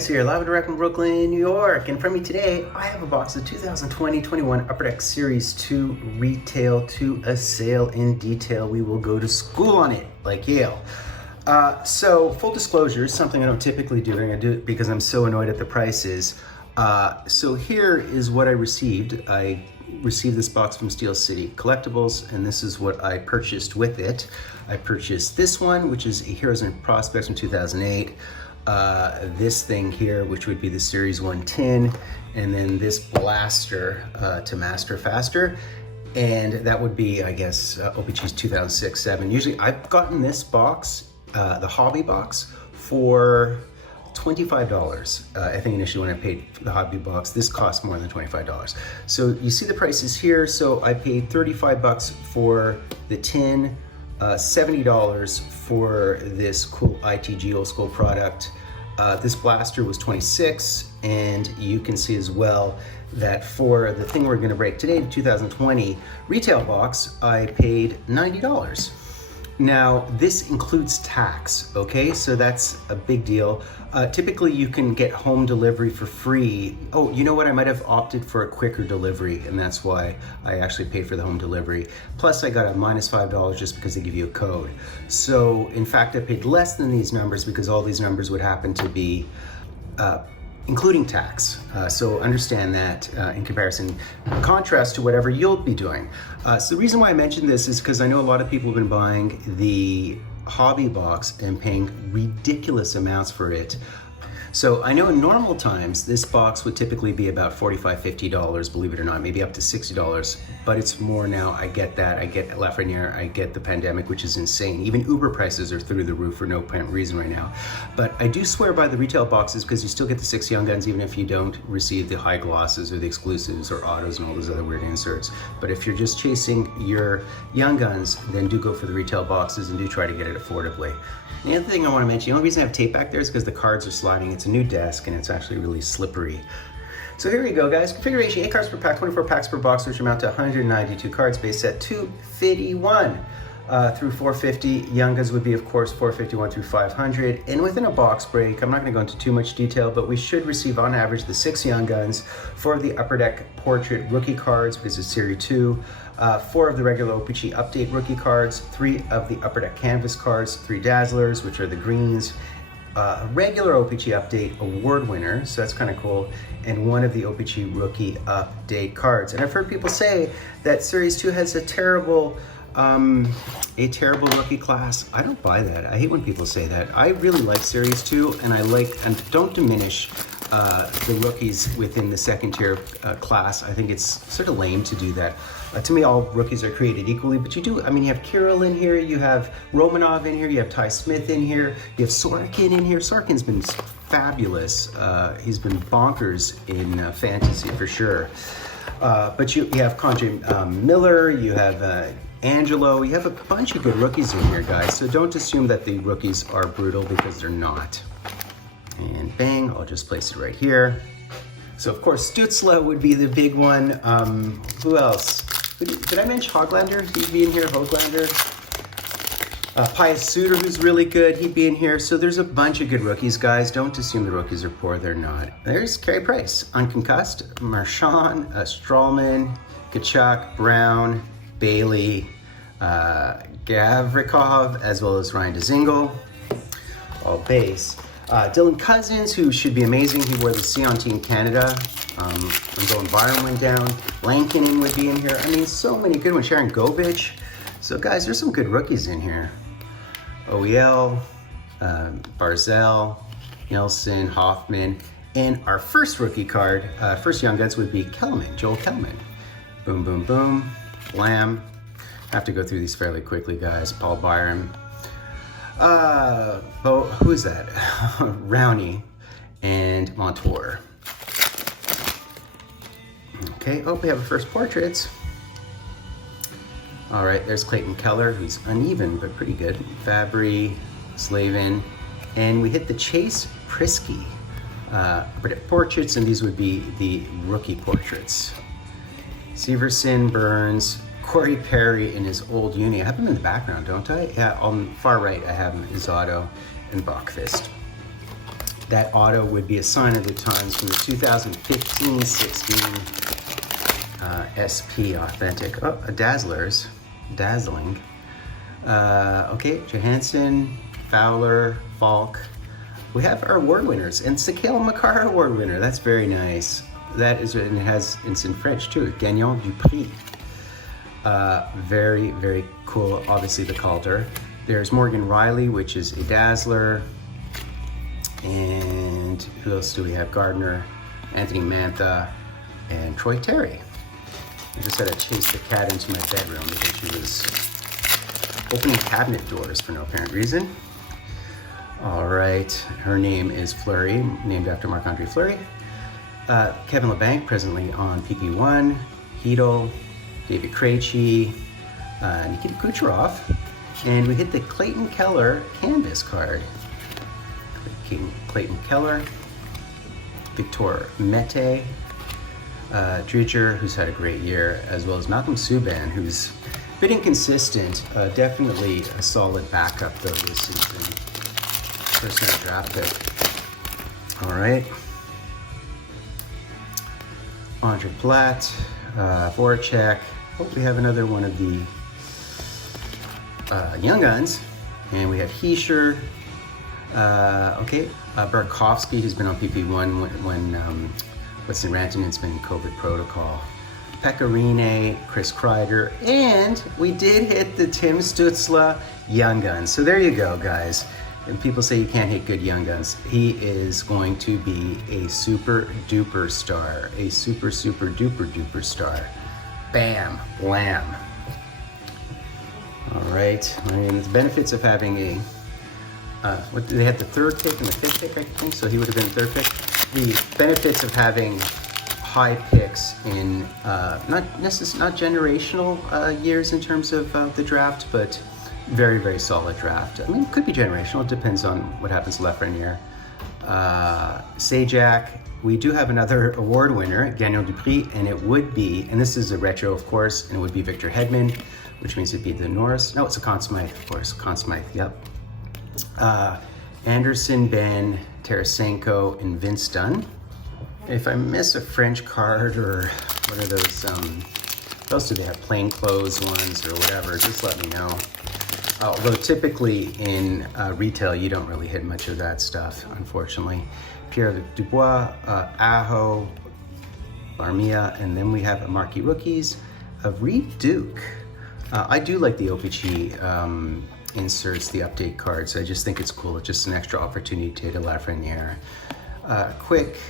Guys here, live and direct from Brooklyn, New York. And from me today, I have a box of 2020-21 Upper Deck Series 2 retail to a sale in detail. We will go to school on it, like Yale. So full disclosure, something I don't typically do, and I do it because I'm so annoyed at the prices. So here is what I received. I received this box from Steel City Collectibles, and this is what I purchased with it. I purchased this one, which is a Heroes and Prospects from 2008. This thing here, which would be the Series 1 tin, and then this blaster to Master Faster, and that would be, I guess, OPG's 2006-07. Usually I've gotten this box, the hobby box, for $25. I think initially when I paid for the hobby box, this cost more than $25. So you see the prices here. So I paid $35 for the tin, $70 for this cool ITG old school product. This blaster was $26, and you can see as well that for the thing we're gonna break today, the 2020 retail box, I paid $90. Now, this includes tax, okay? So that's a big deal. Typically, you can get home delivery for free. Oh, you know what? I might have opted for a quicker delivery, and that's why I actually paid for the home delivery. Plus, I got a -$5 just because they give you a code. So, in fact, I paid less than these numbers because all these numbers would happen to be including tax. So understand that in comparison, in contrast to whatever you'll be doing. So the reason why I mentioned this is because I know a lot of people have been buying the hobby box and paying ridiculous amounts for it. So I know in normal times, this box would typically be about $45, $50, believe it or not, maybe up to $60, but it's more now. I get that, I get Lafreniere, I get the pandemic, which is insane. Even Uber prices are through the roof for no apparent reason right now. But I do swear by the retail boxes because you still get the 6 Young Guns even if you don't receive the high glosses or the exclusives or autos and all those other weird inserts. But if you're just chasing your Young Guns, then do go for the retail boxes and do try to get it affordably. And the other thing I want to mention, the only reason I have tape back there is because the cards are sliding. It's a new desk and it's actually really slippery. So here we go, guys. Configuration: 8 cards per pack, 24 packs per box, which amount to 192 cards. Base set 251 through 450. Young Guns would be, of course, 451 through 500. And within a box break, I'm not going to go into too much detail, but we should receive on average the 6 Young Guns, 4 of the Upper Deck Portrait rookie cards because it's Series 2, 4 of the regular OPG Update rookie cards, 3 of the Upper Deck Canvas cards, 3 Dazzlers, which are the greens, a regular OPG Update award winner, so that's kind of cool, and 1 of the OPG Rookie Update cards. And I've heard people say that Series 2 has a terrible rookie class. I don't buy that. I hate when people say that. I really like Series 2, and I like, and don't diminish the rookies within the second tier class. I think it's sort of lame to do that. To me, all rookies are created equally, but you do, I mean, you have Kirill in here, you have Romanov in here, you have Ty Smith in here, you have Sorokin in here. Sorokin's been fabulous. He's been bonkers in fantasy for sure. But you have Conjure Miller, you have Angelo, you have a bunch of good rookies in here, guys. So don't assume that the rookies are brutal because they're not. And bang, I'll just place it right here. So of course, Stützle would be the big one. Who else? Did I mention Hoglander? He'd be in here, Hoglander. Pius Suter, who's really good, he'd be in here. So there's a bunch of good rookies, guys. Don't assume the rookies are poor, they're not. There's Carey Price, unconcussed, Marchand, Strawman, Kachuk, Brown, Bailey, Gavrikov, as well as Ryan Dzingel, all base. Dylan Cousins, who should be amazing. He wore the Sion Team Canada. When Bowen Byron went down. Lankinen would be in here. I mean, so many good ones. Sharon Govich. So guys, there's some good rookies in here. OEL, Barzell, Nelson, Hoffman. And our first rookie card, first Young Guns would be Kelman, Joel Kelman. Boom, boom, boom. Lamb. I have to go through these fairly quickly, guys. Paul Byron. Who is that? Rowney and Montour. Okay, oh, we have our first portraits. All right, there's Clayton Keller, who's uneven, but pretty good. Fabry, Slavin, and we hit the Chase Prisky portraits, and these would be the rookie portraits. Severson, Burns, Corey Perry in his old uni. I have him in the background, don't I? Yeah, on the far right, I have him, Izzato and Bachfist. That auto would be a sign of the times from the 2015-16 SP Authentic. Oh, a Dazzlers. Dazzling. Okay, Johansson, Fowler, Falk. We have our award winners, and it's the Cale Makar award winner. That's very nice. That is, and it's in French too. Gagnant du Prix. Very, very cool. Obviously the Calder. There's Morgan Riley, which is a Dazzler. And who else do we have? Gardner, Anthony Mantha, and Troy Terry. I just had to chase the cat into my bedroom because she was opening cabinet doors for no apparent reason. All right, her name is Fleury, named after Marc-Andre Fleury. Kevin Labanc, presently on PP1. Heedle, David Krejci, Nikita Kucherov. And we hit the Clayton Keller canvas card. Clayton Keller, Victor Mete, Dridger, who's had a great year, as well as Malcolm Subban, who's been inconsistent. Definitely a solid backup though this season. First round draft pick. All right. Andre Platt, Voracek. Hope we have another one of the young guns. And we have Heischer. Burakovsky, who's been on PP1 when Weston Rantanen's been in COVID protocol. Pecorine, Chris Kreider, and we did hit the Tim Stützle Young Guns. So there you go, guys. And people say you can't hit good Young Guns. He is going to be a super duper star, a super duper duper star. Bam, blam. All right. I mean, the benefits of having a they had the third pick and the fifth pick, I think, so he would have been the third pick. The benefits of having high picks in not generational years in terms of the draft, but very, very solid draft. I mean, it could be generational. It depends on what happens to Lafreniere. Sajak, we do have another award winner, Gagnant du Prix, and it would be, and this is a retro, of course, and it would be Victor Hedman, which means it'd be the Norris. No, it's a Conn Smythe, of course. Conn Smythe, yep. Anderson, Ben, Tarasenko, and Vince Dunn. If I miss a French card or what are those, what else do they have, plainclothes ones or whatever, just let me know. Although typically in retail, you don't really hit much of that stuff, unfortunately. Pierre Dubois, Aho, Armia, and then we have a marquee rookies of Reed Duke. I do like the OPG inserts, the update cards. I just think it's cool. It's just an extra opportunity to hit a Lafreniere. Quick,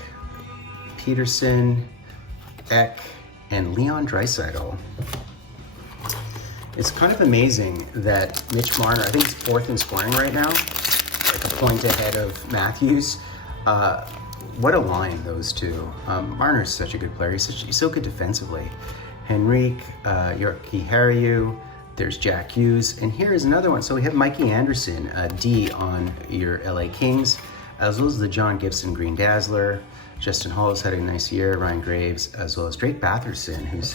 Peterson, Eck, and Leon Draisaitl. It's kind of amazing that Mitch Marner, I think he's fourth in scoring right now, like a point ahead of Matthews. What a line, those two. Marner's such a good player. He's so good defensively. Henrique, Yorki Hariu, there's Jack Hughes, and here is another one. So we have Mikey Anderson, D on your LA Kings, as well as the John Gibson Green Dazzler. Justin Hall has had a nice year, Ryan Graves, as well as Drake Batherson, who's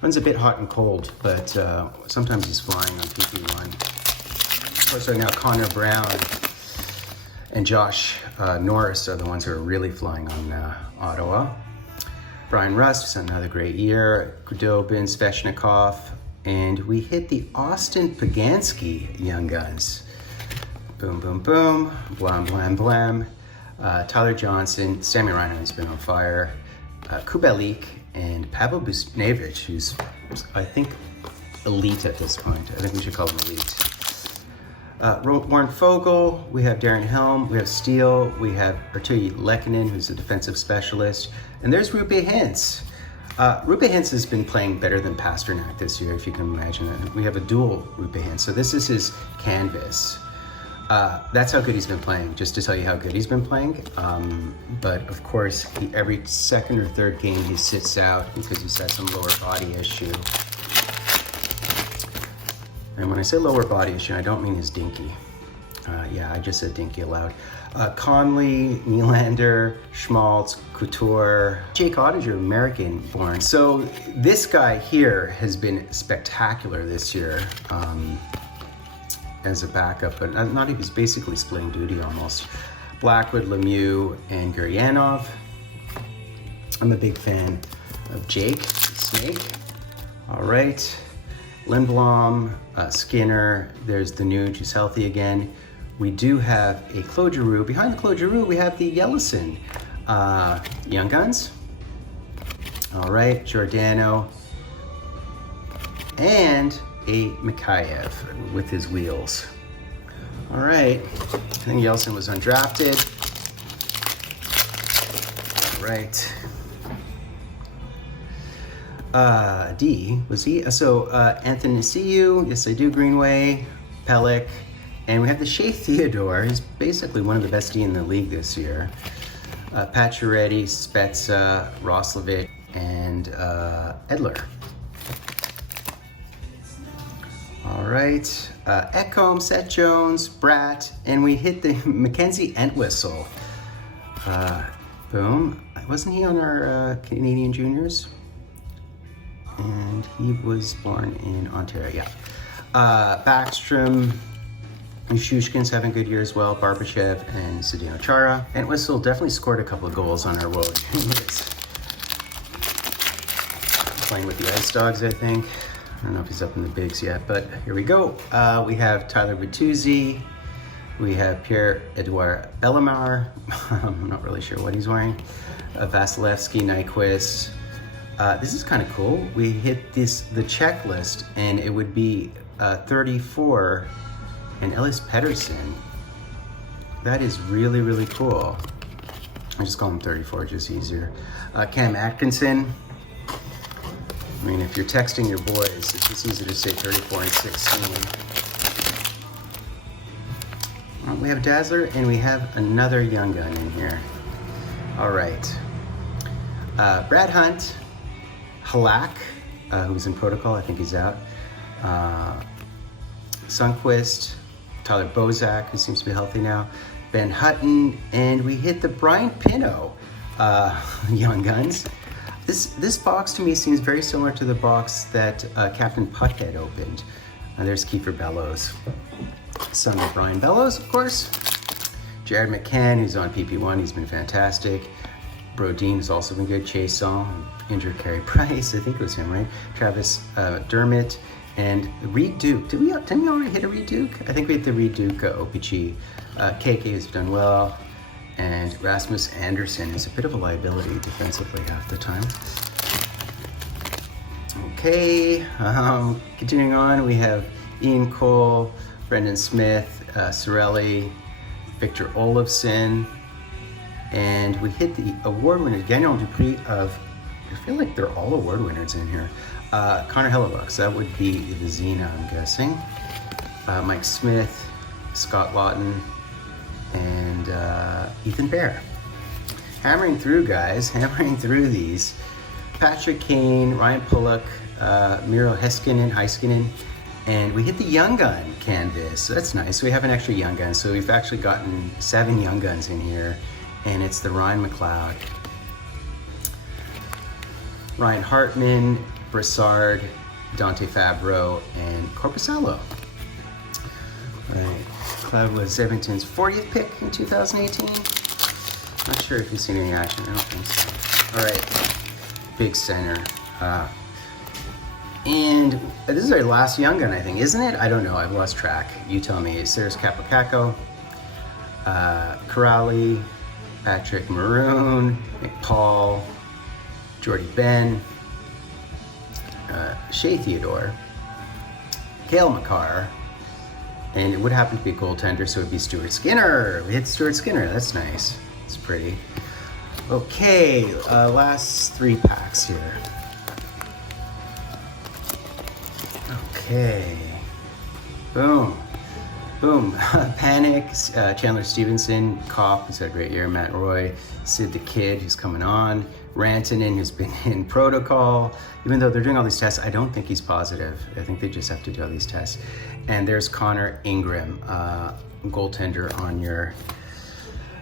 runs a bit hot and cold, but sometimes he's flying on PP1. Of course, right now Connor Brown and Josh Norris are the ones who are really flying on Ottawa. Brian Rust has another great year. Khudobin, Svechnikov, and we hit the Austin Pagansky Young Guns. Boom, boom, boom, blam, blam, blam. Tyler Johnson, Sammy Reinhart's been on fire. Kubalik and Pavel Buchnevich, who's, I think, elite at this point. I think we should call him elite. Warren Fogle, we have Darren Helm, we have Steele, we have Arturi Lehkonen, who's a defensive specialist, and there's Rupe Hintz. Rupe Hintz has been playing better than Pasternak this year, if you can imagine that. We have a dual Rupe Hintz, so this is his canvas. That's how good he's been playing, just to tell you how good he's been playing. But of course, every second or third game he sits out because he's had some lower body issue. And when I say lower body issue, I don't mean his dinky. Yeah, I just said dinky aloud. Conley, Nylander, Schmaltz, Couture, Jake Ottinger, American born. So this guy here has been spectacular this year. As a backup, but not, he was basically splitting duty almost. Blackwood, Lemieux, and Guryanov. I'm a big fan of Jake Snake. All right, Lindblom, Skinner. There's the new, who's healthy again. We do have a Claude Giroux. Behind the Claude Giroux, we have the Yellison Young Guns. All right, Giordano, and a Mikheyev with his wheels. All right, I think Yeltsin was undrafted. All right. D, was he? So Anthony Ciu, yes I do, Greenway, Pellick, and we have the Shea Theodore. He's basically one of the best D in the league this year. Pacioretty, Spezza, Roslovic, and Edler. All right, Ekholm, Seth Jones, Bratt, and we hit the Mackenzie Entwistle. Boom. Wasn't he on our Canadian Juniors? And he was born in Ontario, yeah. Backstrom, Shushkin's having a good year as well, Barbashev and Zdeno Chara. Entwistle definitely scored a couple of goals on our World Juniors. Playing with the Ice Dogs, I think. I don't know if he's up in the bigs yet, but here we go. We have Tyler Bertuzzi. We have Pierre-Edouard Bellemare. I'm not really sure what he's wearing. Vasilevsky, Nyquist. This is kind of cool. We hit the checklist, and it would be 34 and Ellis Pettersson. That is really, really cool. I just call him 34, just easier. Cam Atkinson. I mean, if you're texting your boys, it's just easy to say 34 and 16. We have Dazzler, and we have another young gun in here. All right. Brad Hunt, Halak, who's in protocol, I think he's out. Sundqvist, Tyler Bozak, who seems to be healthy now. Ben Hutton, and we hit the Brian Pino Young Guns. This box to me seems very similar to the box that Captain Puckhead opened. There's Kiefer Bellows, son of Brian Bellows, of course. Jared McCann, who's on PP1, he's been fantastic. Brodin has also been good. Chiasson, injured Carey Price, I think it was him, right? Travis Dermott, and Reed Duke. Didn't we already hit a Reed Duke? I think we hit the Reed Duke OPG. KK has done well. And Rasmus Anderson is a bit of a liability defensively half the time. Okay, continuing on, we have Ian Cole, Brendan Smith, Sorelli, Victor Olofsson, and we hit the award winner, Daniel Dupree of, I feel like they're all award winners in here. Connor Hellebuck, so that would be the Xena, I'm guessing. Mike Smith, Scott Lawton, and Ethan Bear. Hammering through, guys, hammering through these. Patrick Kane, Ryan Pullock, Miro Heiskanen, and we hit the Young Gun canvas, so that's nice. So we have an extra Young Gun, so we've actually gotten 7 Young Guns in here, and it's the Ryan McLeod, Ryan Hartman, Brassard, Dante Fabro, and Corpusalo. Right. Cloud was Edmonton's 40th pick in 2018. Not sure if you've seen any action. I don't think so. All right, big center. And this is our last Young Gun, I think, isn't it? I don't know. I've lost track. You tell me. Sarah's Capocacco, Corrali, Patrick Maroon, McPaul, Jordy Ben, Shea Theodore, Cale Makar, and it would happen to be a goaltender, so it would be Stuart Skinner. We hit Stuart Skinner. That's nice. It's pretty. Okay, last 3 packs here. Okay. Boom. Boom. Panic, Chandler Stevenson, Kopp, who's had a great year, Matt Roy, Sid the Kid, who's coming on, Rantanen, who's been in protocol. Even though they're doing all these tests, I don't think he's positive. I think they just have to do all these tests. And there's Connor Ingram, goaltender on your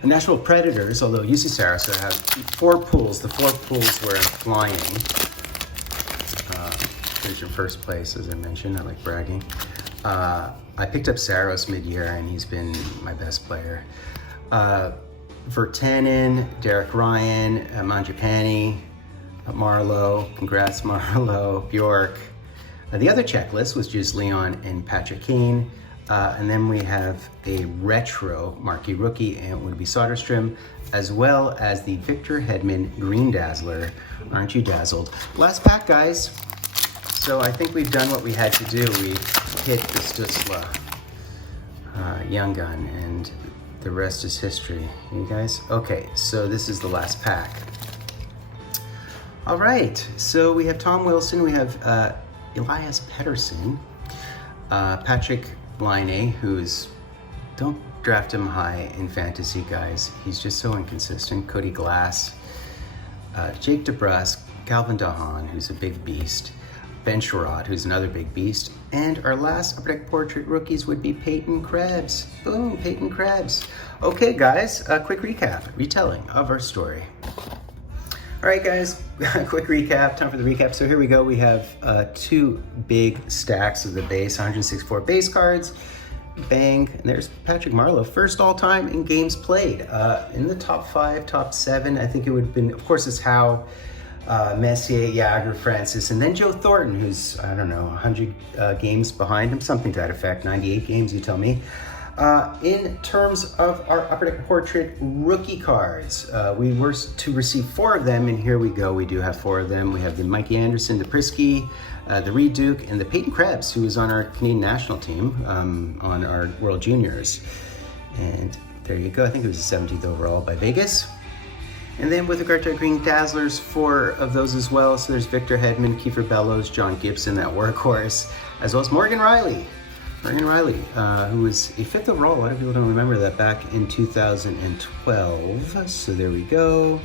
Nashville Predators, although UC Sarasota have 4 pools. The 4 pools were flying. There's your first place, as I mentioned. I like bragging. I picked up Saros mid-year, and he's been my best player. Virtanen, Derek Ryan, Mangiapane, Marlowe, congrats Marlowe, Bjork. The other checklist was just Leon and Patrick Kane. And then we have a retro marquee rookie, and it would be Soderstrom, as well as the Victor Hedman Green Dazzler. Aren't you dazzled? Last pack, guys. So I think we've done what we had to do. We hit the Stützle Young Gun, and the rest is history. You guys? Okay, so this is the last pack. All right, so we have Tom Wilson, we have Elias Pettersson, Patrick Laine, who's, don't draft him high in fantasy, guys. He's just so inconsistent. Cody Glass, Jake DeBrusk, Calvin DeHaan, who's a big beast, Ben Sherrod, who's another big beast, and our last Upper Deck Portrait rookies would be Peyton Krebs. Boom, Peyton Krebs. Okay, guys, a quick recap, retelling of our story. All right, guys, quick recap, time for the recap. So here we go. We have 2 big stacks of the base, 164 base cards. Bang, and there's Patrick Marleau, first all time in games played. In the top 5, top 7, I think it would have been, of course, it's Howe, Messier, Jagr, Francis, and then Joe Thornton, who's, I don't know, 100 games behind him, something to that effect, 98 games, you tell me. In terms of our Upper Deck Portrait rookie cards, we were to receive 4 of them, and here we go. We do have 4 of them. We have the Mikey Anderson, the Prisky, the Reed Duke, and the Peyton Krebs, who is on our Canadian national team on our World Juniors. And there you go. I think it was the 17th overall by Vegas. And then with regard to our Green Dazzlers, 4 of those as well. So there's Victor Hedman, Kiefer Bellows, John Gibson, that workhorse, as well as Morgan Riley. Who was a 5th overall. A lot of people don't remember that back in 2012. So there we go.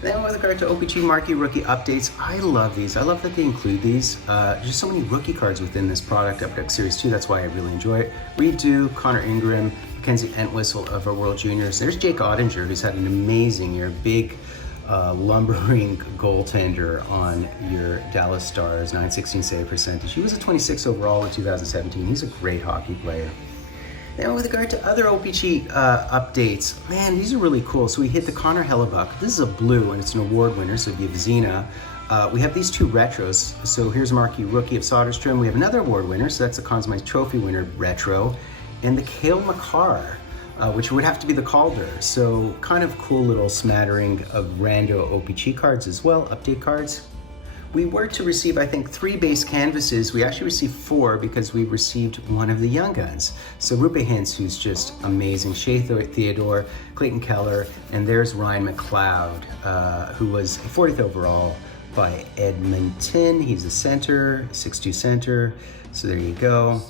Then with regard to OPG Marquee Rookie Updates, I love these. I love that they include these. There's so many rookie cards within this product, Upper Deck Series 2. That's why I really enjoy it. Reed Duke, Connor Ingram, Mackenzie Entwistle of our World Juniors. There's Jake Ottinger, who's had an amazing year. Big lumbering goaltender on your Dallas Stars, 916 save percentage. He was a 26 overall in 2017. He's a great hockey player. Now with regard to other OPG updates, man, these are really cool. So we hit the Connor Hellebuck. This is a blue and it's an award winner, so you have Vezina. We have these 2 retros. So here's Marquee Rookie of Soderstrom. We have another award winner, so that's a Conn Smythe Trophy winner retro. And the Cale Makar, which would have to be the Calder. So kind of cool little smattering of rando OPG cards as well, update cards. We were to receive, I think, 3 base canvases. We actually received 4 because we received one of the Young Guns. So Rupe Hintz, who's just amazing, Shea Theodore, Clayton Keller, and there's Ryan McLeod, who was 40th overall by Edmonton. He's a center, 6'2" center. So there you go.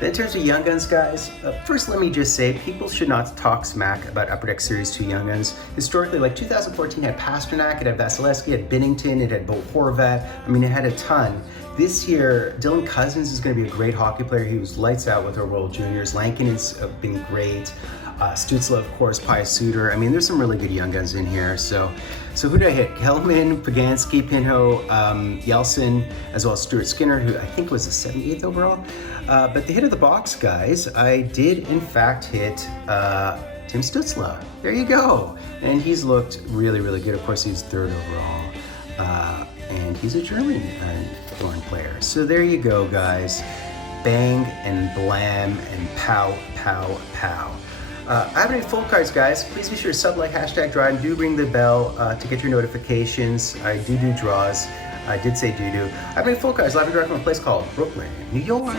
In terms of Young Guns, guys, first let me just say, people should not talk smack about Upper Deck Series 2 Young Guns. Historically, like 2014 had Pasternak, it had Vasilevsky, it had Binnington, it had Bo Horvat. I mean, it had a ton. This year, Dylan Cousins is going to be a great hockey player. He was lights out with our World Juniors. Lankin has been great. Stützle, of course, Pius Suter. I mean, there's some really good Young Guns in here. So who did I hit? Hellman, Pagansky, Pinho, Yeltsin, as well as Stuart Skinner, who I think was the 78th overall. But the hit of the box, guys, I did in fact hit Tim Stützle. There you go. And he's looked really, really good. Of course, he's 3rd overall. And he's a German-born player. So there you go, guys. Bang and blam and pow, pow, pow. I have any full cards, guys. Please be sure to sub, like, hashtag draw, and do ring the bell to get your notifications. I do draws. I did say do. I have any full cards live and direct from a place called Brooklyn, New York.